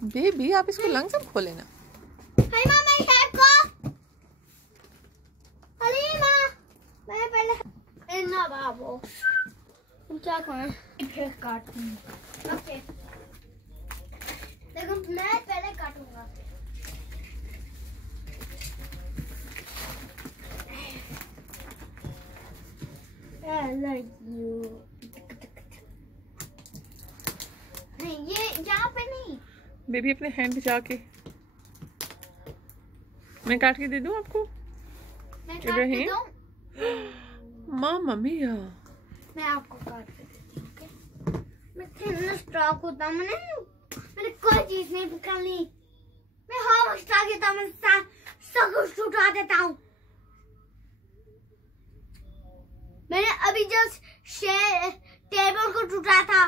Baby आप इसको lung से खोले ना। हलीमा मैं हेयर को हलीमा मैं पहले इतना बाबू क्या करें फिर काटूंगा। ओके देखो मैं पहले काटूंगा। I like you. नहीं ये यहाँ पे नहीं। बेबी अपने हैंड बचा के मैं काट के दे दूं आपको। मैं काट के दूं? मामा मिया मैं आपको काट के देती हूँ। ओके मैं कितना स्टॉक होता मैंने कोई चीज नहीं निकाली। मैं हर स्टॉक देता हूँ। मैं सब कुछ उठा देता हूँ। मैंने अभी जस्ट टेबल को टूटा था।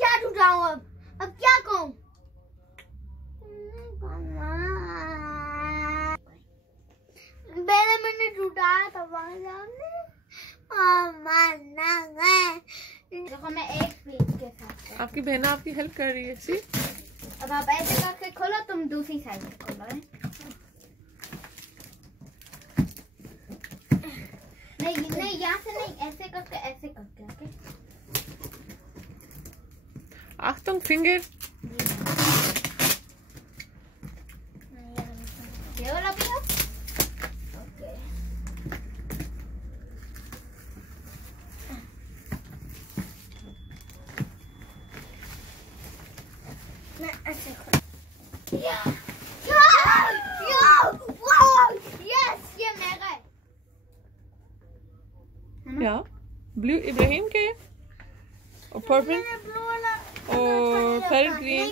क्या टूटाऊं अब क्या कहूँ? पहले मैंने टूटाया था देखो मैं एक प्लेट के साथ। आपकी बहन आपकी हेल्प कर रही है। सी अब आप ऐसे करके खोलो तुम दूसरी साइड से खोलो है? नहीं यहाँ से नहीं ऐसे करके ओके। Achtung finger. ये वाला भी है? ओके मैं ऐसे यस ये मेरा है। या ब्लू इब्राहिम के और पर्पल और फेरेट ग्रीन।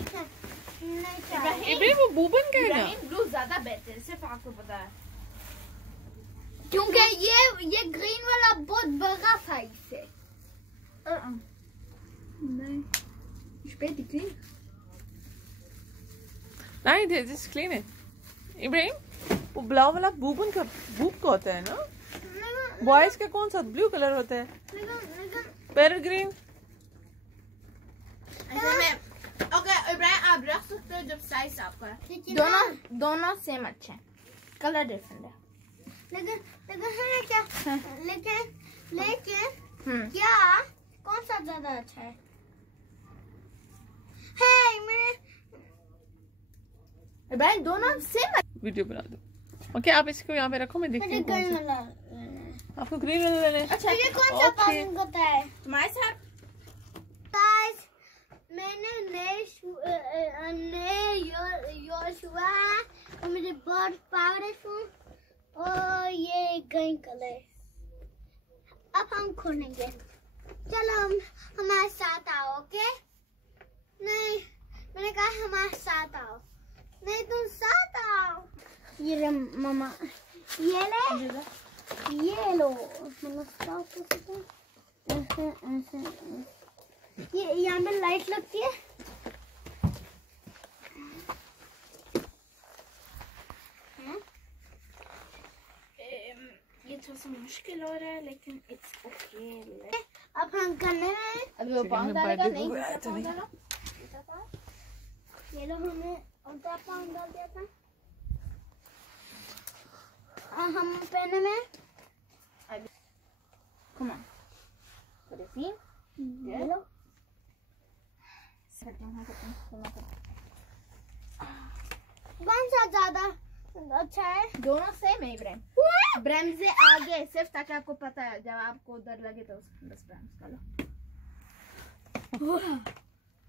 इब्राहिम वो बूबन का है ना। ब्लू ज्यादा बेहतर है सिर्फ आपको पता है क्योंकि ये ग्रीन वाला बहुत बड़ा साइज है। नहीं spät clean नहीं दिस इज क्लीन है। इब्राहिम वो ब्लू वाला बूबन का होता है ना। बॉयज का कौन सा ब्लू कलर होता है? Parrot green. ओके इब्राहिम आप रख सकते हो जब साइज आपका है। दोनों सेम अच्छे हैं। कलर डिफरेंट है लेकिन क्या कौन सा ज्यादा अच्छा है? इब्राहिम दोनों सेम वीडियो बना दो। ओके आप इसको यहाँ पे रखो मैं देखती हूँ कौन सा। आपको ग्रीन वाला लेना है? अच्छा ये कौन सा पसंद होता है तुम्हारे साथ? गाइस मैंने नए योश हुआ है और मुझे बहुत पावरफुल और ये ग्रीन कलर। अब हम खोलेंगे। चलो हमारे साथ आओ। ओके नहीं मैंने कहा हमारे साथ आओ। नहीं तुम साथ आओ। ये ले मामा ये लो ये यहाँ पे लाइट लगती है। ये थोड़ा सा मुश्किल हो रहा है लेकिन इट्स ओके। अब हम करने में अभी वो पाँव डालेगा नहीं ये लो हमने उल्टा पाँव डाल दिया था। हम पहने में come on put it in ये लो कौन सा ज्यादा अच्छा है? दोनों सेम है इब्राहिम। ब्रैम से आगे सिर्फ ताकि आपको पता है जब आपको उधर लगे तो बस ब्रैम का लो।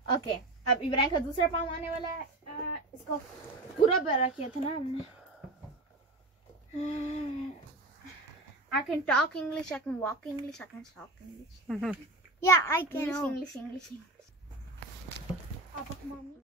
ओके अब इब्राहिम का दूसरा पाँव आने वाला है। इसको पूरा बड़ा किया था ना हमने। I can talk English, I can walk English, I can talk English. Yeah, I can. English. Papa, come on.